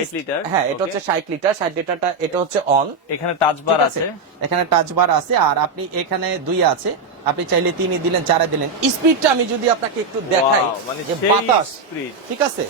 60 litre. হ্যাঁ, এটা হচ্ছে 60 লিটার। 60 লিটারটা এটা হচ্ছে অন। এখানে টাচ বার আছে। এখানে টাচ বার আছে, আর আপনি এখানে 2 আছে, আপনি চাইলে 3 দিলেন, 4 দিলেন। স্পিডটা আমি যদি আপনাকে একটু দেখাই, মানে যে সেই বাতাস, স্পিড, ঠিক আছে,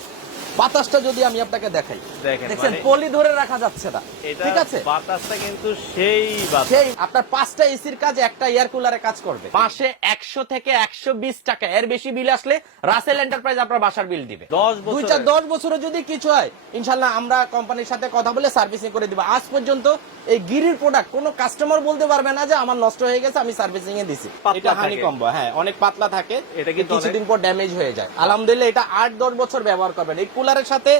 বাতাসটা যদি আমি আপনাকে দেখাই, দেখেন মানে পলি ধরে রাখা যাচ্ছে না, ঠিক আছে, বাতাসটা কিন্তু সেই বাতাস। সেই আপনার 5টা এসির কাজ একটা এয়ার কুলারে কাজ করবে। মাসে 100 থেকে 120 টাকা, এর বেশি বিল আসলে রাসেল এন্টারপ্রাইজ আপনার বাসার বিল দিবে। 10 বছরে যদি কিছু হয়, ইনশাআল্লাহ আমরা কোম্পানির সাথে কথা বলে সার্ভিসিং করে দিব। আজ পর্যন্ত এই গিরির প্রোডাক্ট কোন কাস্টমার বলতে পারবে না যে আমার নষ্ট হয়ে গেছে, আমি সার্ভিসিং এ দিছি। এটা হানিকম্ব, হ্যাঁ, অনেক পাতলা থাকে, এটা কিছুদিন পর ড্যামেজ হয়ে যায়। আলহামদুলিল্লাহ এটা 8-10 বছর ব্যবহার করবেন। এই কুলারের সাথে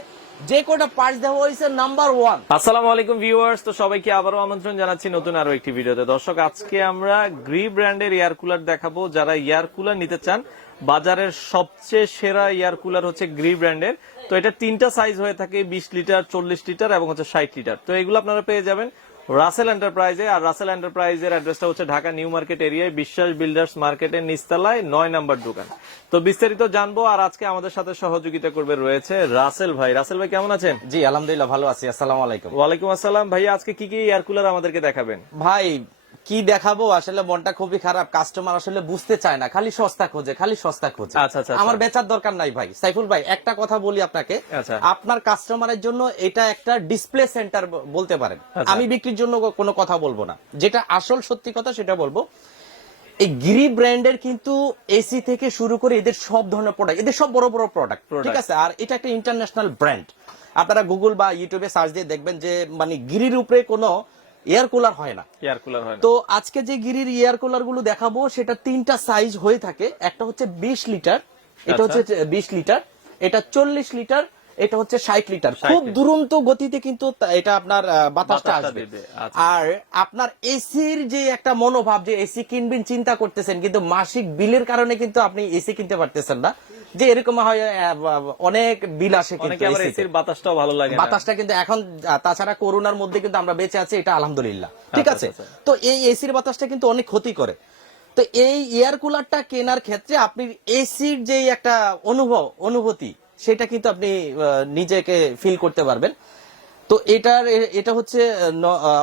যে কোটা পার্টস দেওয়া হয়েছে নাম্বার 1। আসসালামু আলাইকুম ভিউয়ার্স, তো সবাইকে আবারও আমন্ত্রণ জানাচ্ছি নতুন আরো একটি ভিডিওতে। দর্শক, আজকে আমরা গ্রি ব্র্যান্ডের এয়ার কুলার দেখাবো। যারা এয়ার কুলার নিতে চান, বাজারের সবচেয়ে সেরা এয়ার কুলার হচ্ছে গ্রি ব্র্যান্ডের। তো এটা 3টা সাইজ হয়ে থাকে, 20 লিটার, 40 লিটার এবং হচ্ছে 60 লিটার। তো এগুলো আপনারা পেয়ে যাবেন রাসেল এন্টারপ্রাইজে। আর রাসেল এন্টারপ্রাইজের অ্যাড্রেসটা হচ্ছে ঢাকা নিউ মার্কেট এরিয়ায়, বিশ্বাস বিল্ডার্স মার্কেটের নিচতলায় 9 নম্বর দোকান। তো বিস্তারিত জানবো, আর আজকে আমাদের সাথে সহযোগিতা করবে রয়েছে রাসেল ভাই। রাসেল ভাই কেমন আছেন? জি আলহামদুলিল্লাহ ভালো আছি। আসসালামু আলাইকুম। ওয়ালাইকুম আসসালাম। ভাই আজকে কি কি এয়ার কুলার আমাদেরকে দেখাবেন? ভাই কি দেখাবো, আসলে মনটা খুবই খারাপ। কাস্টমার আসলে বুঝতে চায় না, খালি সস্তা খোঁজে, খালি সস্তা খোঁজে। আচ্ছা। আমার বেচার দরকার নাই ভাই। সাইফুল ভাই একটা কথা বলি আপনাকে, আপনার কাস্টমারের জন্য এটা একটা ডিসপ্লে সেন্টার বলতে পারেন। আমি বিক্রির জন্য কোনো কথা বলবো না, যেটা আসল সত্যি কথা সেটা বলবো। এই গিরি ব্র্যান্ডের কিন্তু এসি থেকে শুরু করে এদের সব ধরনের প্রোডাক্ট, এদের সব বড় বড় প্রোডাক্ট, ঠিক আছে। আর এটা একটা ইন্টারন্যাশনাল ব্র্যান্ড। আপনারা গুগল বা ইউটিউবে সার্চ দিয়ে দেখবেন যে মানে গিরির উপরে কোনো এয়ার কুলার হয় না। তো আজকে যে গিরির এয়ার কুলার গুলো দেখাবো, সেটা 3টা সাইজ হয়ে থাকে। একটা হচ্ছে 20 লিটার, এটা হচ্ছে 20 লিটার, এটা 40 লিটার, এটা হচ্ছে 60 লিটার। খুব দুরন্ত গতিতে কিন্তু এটা আপনার বাতাসটা আসবে। আর আপনার এসির যে একটা মনোভাব, যে এসি কিনবেন চিন্তা করতেছেন, কিন্তু মাসিক বিলের কারণে কিন্তু আপনি এসি কিনতে পারতেছেন না। যে এরকম হয় অনেক বিল আসে, কিন্তু এসির বাতাসটাও ভালো লাগে, বাতাসটা কিন্তু এখন, তাছাড়া করোনার মধ্যে কিন্তু আমরা বেঁচে আছি, এটা আলহামদুলিল্লাহ, ঠিক আছে। তো এই এসির বাতাসটা কিন্তু অনেক ক্ষতি করে। তো এই এয়ার কুলারটা কেনার ক্ষেত্রে আপনি এসির যে একটা অনুভূতি, সেটা কিন্তু আপনি নিজেকে ফিল করতে পারবেন। তো এটা হচ্ছে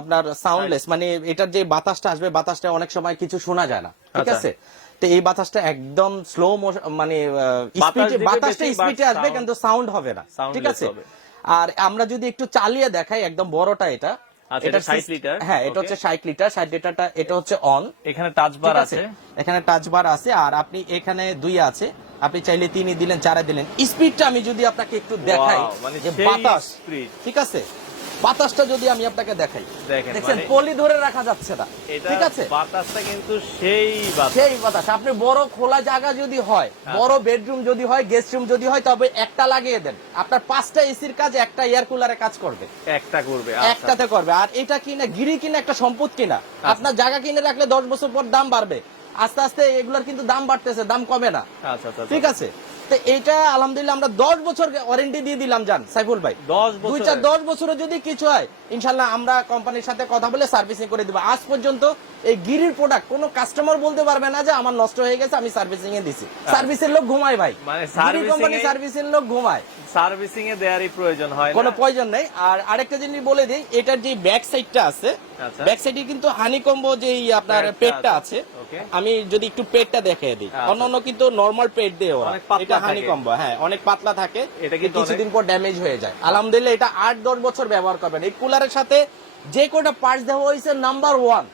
আপনার সাউন্ডলেস, মানে এটার যে বাতাসটা আসবে, বাতাসটা অনেক সময় কিছু শোনা যায় না, ঠিক আছে। তো এই বাতাসটা একদম স্লো মানে বাতাসটা স্পিডে আসবে, কিন্তু সাউন্ড হবে না, ঠিক আছে। আর আমরা যদি একটু চালিয়ে দেখাই, একদম বড়টা এটা, এটা 60 লিটার। হ্যাঁ, এটা হচ্ছে 60 লিটার। 60 লিটারটা এটা হচ্ছে অন। এখানে টাচ বার আছে, এখানে টাচ বার আছে, আর আপনি এখানে 2 আছে, আপনি চাইলে 3 দিলেন, 4 দিলেন। স্পিডটা আমি যদি আপনাকে একটু দেখাই, মানে যে বাতাস, ঠিক আছে, বাতাসটা যদি আমি আপনাকে দেখাই, দেখেন পলি ধরে রাখা যাচ্ছে না, ঠিক আছে, বাতাসটা কিন্তু সেই বাতাস। আপনি বড় খোলা জায়গা যদি হয়, বড় বেডরুম যদি হয়, গেস্ট রুম যদি হয়, তবে একটা লাগিয়ে দেন, আপনার 5টা এসির কাজ একটা এয়ার কুলারে কাজ করবে, একটাতে করবে। আর এটা কিনা গিরি কিনা একটা সম্পদ কিনা, আপনার জায়গা কিনে রাখলে 10 বছর পর দাম বাড়বে। আস্তে আস্তে এগুলোর কিন্তু দাম বাড়তেছে, দাম কমে না, ঠিক আছে। তো এইটা আলহামদুলিল্লাহ আমরা 10 বছর ওয়ারেন্টি দিয়ে দিলাম। জান সাইফুল ভাই, 10 বছরে যদি কিছু হয়, ইনশাল্লাহ আমরা কোম্পানির সাথে কথা বলে সার্ভিসিং করে দিব। আজ পর্যন্ত এই গিরির প্রোডাক্ট কোন কাস্টমার বলতে পারবে না যে আমার নষ্ট হয়ে গেছে, আমি সার্ভিসিং এ দিছি। সার্ভিসের লোক ঘুমায় ভাই, মানে কোম্পানি সার্ভিসের লোক ঘুমায়, সার্ভিসিং এ দেয়ারই প্রয়োজন হয় না, কোনো প্রয়োজন নেই। আর আরেকটা জিনিস বলে দিই, এটার যে ব্যাক সাইডটা আছে, ব্যাক সাইডে কিন্তু হানিকম্ব যে আপনার পেটটা আছে, আমি যদি একটু পেটটা দেখিয়ে দিই, অন্যান্য কিন্তু নরমাল পেট দিয়ে ওরা, এটা হানিকম্ব, হ্যাঁ, অনেক পাতলা থাকে, এটা কিছুদিন পর ড্যামেজ হয়ে যায়। আলহামদুলিল্লাহ এটা 8-10 বছর ব্যবহার করবেন। এই কুলারের সাথে যে কোটা পার্টস দেওয়া হয়েছে নাম্বার 1,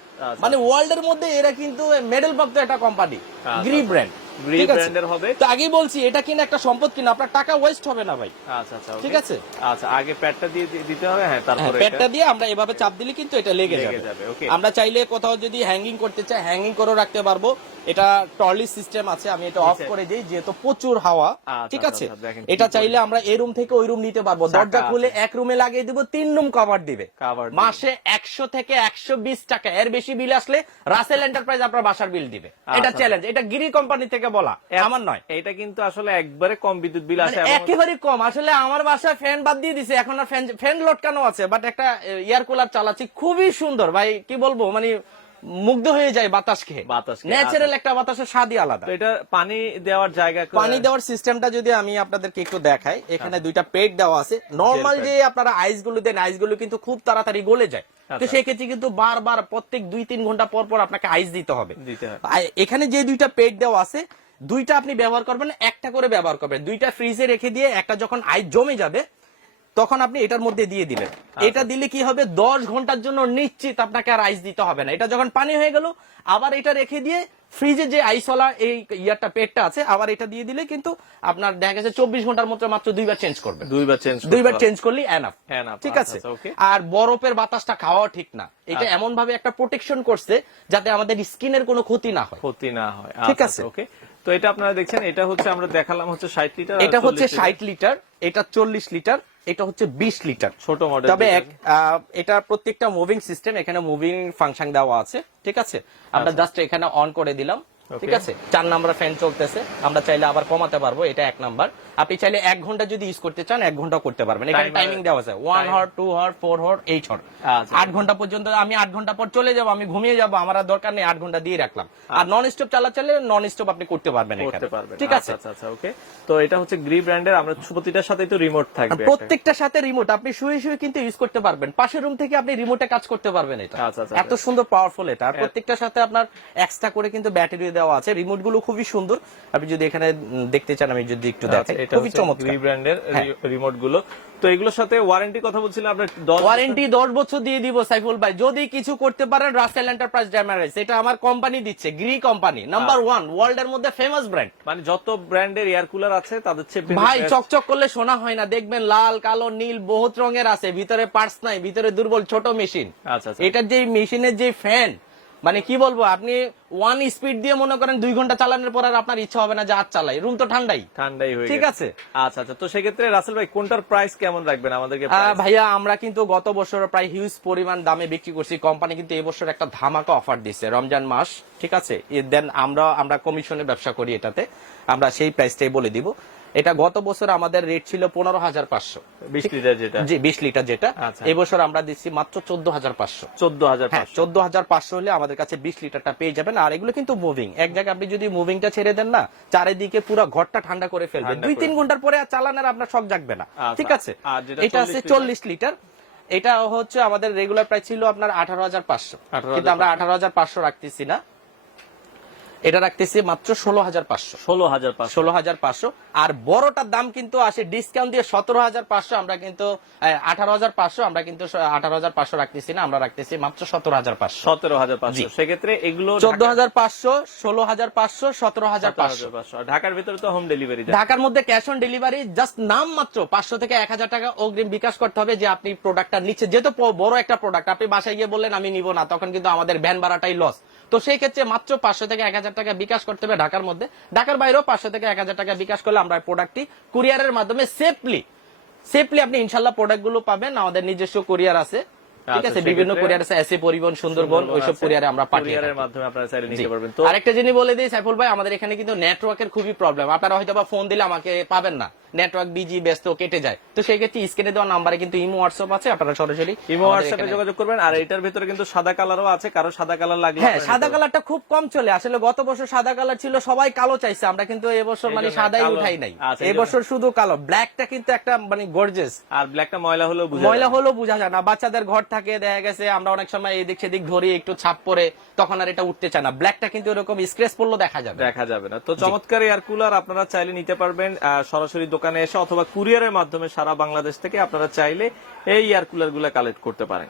মানে ওয়ার্ল্ড এর মধ্যে এরা কিন্তু মেডেল প্রাপ্ত একটা কোম্পানি, গ্রি ব্র্যান্ড, ঠিক আছে। তো আগেই বলছি, এটা কিনা একটা সম্পদ কিনা, আপনার টাকা ওয়েস্ট হবে না ভাই, ঠিক আছে। আচ্ছা, আগে প্যাডটা দিয়ে দিতে হবে, হ্যাঁ, তারপরে প্যাডটা দিয়ে আমরা এভাবে চাপ দিলে কিন্তু এটা লেগে যাবে। আমরা চাইলে কোথাও যদি হ্যাঙ্গিং করতে চাই, হ্যাঙ্গিং করে রাখতে পারবো। এটা ট্রলি সিস্টেম আছে, আমি এটা অফ করে দিই, যেহেতু প্রচুর হাওয়া, ঠিক আছে। এটা চাইলে আমরা এই রুম থেকে ওই রুম নিতে পারবো। দরজা খুলে এক রুমে লাগিয়ে দিব, 3 রুম কভার দিবে। মাসে 100 থেকে 120 টাকা, এর বেশি বিল আসলে রাসেল এন্টারপ্রাইজ আপনার বাসার বিল দিবে। এটা চ্যালেঞ্জ, এটা গিরি কোম্পানি থেকে বলা, আমার নয়। এটা কিন্তু আসলে একবারে কম বিদ্যুৎ বিল আসে, একেবারে কম। আসলে আমার বাসায় ফ্যান বাদ দিয়ে দিছে, এখন আর ফ্যান লটকানো আছে, বাট একটা এয়ার কুলার চালাচ্ছি, খুবই সুন্দর ভাই, কি বলবো, মানে মুগ্ধ হয়ে যায় বাতাস খেয়ে। ন্যাচারাল একটা বাতাসের স্বাদই আলাদা। তো এটা পানি দেওয়ার জায়গা, পানি দেওয়ার সিস্টেমটা যদি আমি আপনাদেরকে একটু দেখাই, এখানে দুইটা পেট দেওয়া আছে। নরমাল যে আপনারা আইস গুলো দেন, আইস গুলো কিন্তু খুব তাড়াতাড়ি গলে যায়। তো সেক্ষেত্রে কিন্তু বারবার প্রত্যেক 2-3 ঘন্টা পর পর আপনাকে আইস দিতে হবে। এখানে যে দুইটা পেট দেওয়া আছে, দুইটা আপনি ব্যবহার করবেন, একটা করে ব্যবহার করবেন। দুইটা ফ্রিজে রেখে দিয়ে একটা যখন আইস জমে যাবে তখন আপনি এটার মধ্যে দিয়ে দিলেন। এটা দিলে কি হবে, 10 ঘন্টার জন্য নিশ্চিত আপনাকে আর আইস দিতে হবে না। এটা যখন পানি হয়ে গেল, আবার এটা রেখে দিয়ে ফ্রিজে যে আইসওয়ালা এই ইয়ারটা পেটটা আছে, আবার এটা দিয়ে দিলে কিন্তু আপনার দেখা গেছে 24 ঘন্টার মধ্যে মাত্র 2 বার চেঞ্জ করবে। 2 বার চেঞ্জ করলেই এনাফ। ঠিক আছে। আর বরফের বাতাসটা খাওয়াও ঠিক না। এটা এমন ভাবে একটা প্রোটেকশন করছে যাতে আমাদের স্কিনের কোনো ক্ষতি না হয়। ঠিক আছে। ওকে। তো এটা আপনারা দেখছেন, এটা হচ্ছে আমরা দেখালাম হচ্ছে 60 লিটার, এটা হচ্ছে 60 লিটার, এটা 40 লিটার, এটা হচ্ছে 20 লিটার ছোট মডেল। তবে এটা প্রত্যেকটা মুভিং সিস্টেম, এখানে মুভিং ফাংশন দেওয়া আছে। ঠিক আছে। আমরা জাস্ট এখানে অন করে দিলাম। ঠিক আছে। 4 নাম্বার ফ্যান চলতেছে, আমরা চাইলে আবার কমাতে পারবো। এটা 1 নাম্বার। আপনি চাইলে 1 ঘন্টা যদি ইউজ করতে চান 1 ঘন্টা করতে পারবেন। এখানে টাইমিং দেওয়া আছে 1 হাওয়ার, 2 হাওয়ার, 4 হাওয়ার, 8 হাওয়ার। 8 ঘন্টা পর্যন্ত। আমি 8 ঘন্টা পর চলে যাব, আমি ঘুমিয়ে যাব, আমার আর দরকার নেই, 8 ঘন্টা দিয়ে রাখলাম। আর নন স্টপ চালালে নন স্টপ আপনি করতে পারবেন এখানে। ঠিক আছে। আচ্ছা ওকে। তো এটা হচ্ছে গ্রি ব্র্যান্ডের। আমরা প্রতিটার সাথেই তো রিমোট থাকবে, প্রত্যেকটার সাথে রিমোট। আপনি শুয়ে শুয়ে কিন্তু ইউজ করতে পারবেন, পাশের রুম থেকে আপনি রিমোটে কাজ করতে পারবেন। এটা এত সুন্দর পাওয়ারফুল এটা। আর প্রত্যেকটার সাথে আপনার এক্সট্রা করে কিন্তু ব্যাটারি দেওয়া আছে। রিমোট গুলো খুবই সুন্দর। আপনি যদি এখানে দেখতে চান, আমি যদি একটু দেখাই, খুবই চমৎকার গ্রি ব্র্যান্ডের রিমোট গুলো। তো এগুলোর সাথে ওয়ারেন্টি কথা বলছিলাম, আপনার ওয়ারেন্টি 10 বছর দিয়ে দিব সাইফুল ভাই, যদি কিছু করতে পারেন। রাসেল এন্টারপ্রাইজ ড্যামারেজ, এটা আমার কোম্পানি দিচ্ছে, গ্রি কোম্পানি, নাম্বার 1 ওয়ার্ল্ড এর মধ্যে ফেমাস ব্র্যান্ড। মানে যত ব্র্যান্ডের এয়ার কুলার আছে তাদের চেয়ে ভাই চকচক করলে সোনা হয় না। দেখবেন লাল, কালো, নীল বহুত রঙের আছে, ভিতরে পার্টস নাই, ভিতরে দুর্বল ছোট মেশিন। এটার যে মেশিনের যে ফ্যান, মানে কি বলবো, আপনি 1 স্পিড দিয়ে মনে করেন 2 ঘন্টা চালানোর পর আর আপনার ইচ্ছা হবে না যে আর চালাই, রুম তো ঠান্ডাই হয়ে ঠিক আছে। আচ্ছা তো সেক্ষেত্রে রাসেল ভাই কোনটার প্রাইস কেমন রাখবেন আমাদেরকে? ভাইয়া আমরা কিন্তু গত বছর প্রায় হিউজ পরিমাণ দামে বিক্রি করছি। কোম্পানি কিন্তু এই বছর একটা ধামাকা অফার দিচ্ছে, রমজান মাস। ঠিক আছে। দেন আমরা কমিশনে ব্যবসা করি, এটাতে আমরা সেই প্রাইসটাই বলে দিব। এটা গত বছর আমাদের রেট ছিল 15,500 20 লিটার যেটা। জি 20 লিটার যেটা। এই বছর আমরা দিচ্ছি মাত্র 14,500। 14,500 হলে আমাদের কাছে 20 লিটারটা পেয়ে যাবেন। আর এগুলো কিন্তু মুভিং, এক জায়গায় আপনি যদি মুভিংটা ছেড়ে দেন না, চারিদিকে পুরো ঘরটা ঠান্ডা করে ফেলবে। 2-3 ঘন্টার পরে আর চালানোর আপনার শখ জাগবে না। ঠিক আছে। এটা আছে 40 লিটার। এটা হচ্ছে আমাদের রেগুলার প্রাইস ছিল আপনার 18,500, কিন্তু আমরা 18,500 রাখতেছি না, এটা রাখতেছি মাত্র 16,500। আর বড়টার দাম কিন্তু আসে ডিসকাউন্ট দিয়ে 17,500। আমরা কিন্তু 18,500, আমরা কিন্তু 18,500 রাখতেছি না, আমরা রাখতেছি মাত্র 17,500। সেক্ষেত্রে এগুলো 14,500, 16,500, 17,500। ঢাকার ভিতরে তো হোম ডেলিভারি, ঢাকার মধ্যে ক্যাশ অন ডেলিভারি। জাস্ট নাম মাত্র 500 থেকে 1,000 টাকা অগ্রিম বিকাশ করতে হবে, যে আপনি প্রোডাক্টটা নিচ্ছে। যেহেতু বড় একটা প্রোডাক্ট, আপনি বাসায় গিয়ে বললেন আমি নিব না, তখন কিন্তু আমাদের ভ্যান ভাড়াটাই লস। তো সেই ক্ষেত্রে মাত্র 500 থেকে 1,000 টাকা বিকাশ করতে হবে ঢাকার মধ্যে। ঢাকার বাইরেও 500 থেকে 1,000 টাকা বিকাশ করলে আমরা প্রোডাক্টটি কুরিয়ারের মাধ্যমে সেফলি আপনি ইনশাল্লাহ প্রোডাক্টগুলো পাবেন। আমাদের নিজস্ব কুরিয়ার আছে। ঠিক আছে। বিভিন্ন কুরিয়ার আছে, এসএ পরিবহন, সুন্দরবন, ওইসব কুরিয়ারে আমরা পাঠিয়ে কুরিয়ারের মাধ্যমে আপনারা চাইলে নিতে পারবেন। তো আরেকটা জিনিস বলে দিই সাইফুল ভাই, আমাদের এখানে কিন্তু নেটওয়ার্কের খুবই প্রবলেম। আপনারা হয়তো বা ফোন দিলে আমাকে পাবেন না, নেটওয়ার্ক বিজি, ব্যস্ত, কেটে যায়। তো সেই ক্ষেত্রে স্ক্রিনে দেওয়া নাম্বারে কিন্তু ইমো হোয়াটসঅ্যাপ আছে, আপনারা সরাসরি ইমো হোয়াটসঅ্যাপে যোগাযোগ করবেন। আর এটার ভিতরে কিন্তু সাদা কালারও আছে, কারো সাদা কালার লাগলে। হ্যাঁ, সাদা কালারটা খুব কম চলে। আসলে গত বছর সাদা কালার ছিল, সবাই কালো চাইছে, আমরা কিন্তু এবছর মানে সাদাই উঠাই নাই। এবছর শুধু কালো। ব্ল্যাকটা কিন্তু একটা মানে গর্জিয়াস। আর ব্ল্যাকটা ময়লা হলেও বোঝা যায় না। বাচ্চাদের ঘর থাকে, দেখা গেছে আমরা অনেক সময় এদিক সেদিক ধরি, একটু ছাপ পরে, তখন আর এটা উঠতে চায় না। ব্ল্যাকটা কিন্তু এরকম স্ক্র্যাচ পড়লো দেখা যাবে না। তো চমৎকার এয়ার কুলার আপনারা চাইলে নিতে পারবেন সরাসরি দোকানে এসে, অথবা কুরিয়ারের মাধ্যমে সারা বাংলাদেশ থেকে আপনারা চাইলে এই এয়ার কুলার গুলা কালেক্ট করতে পারেন।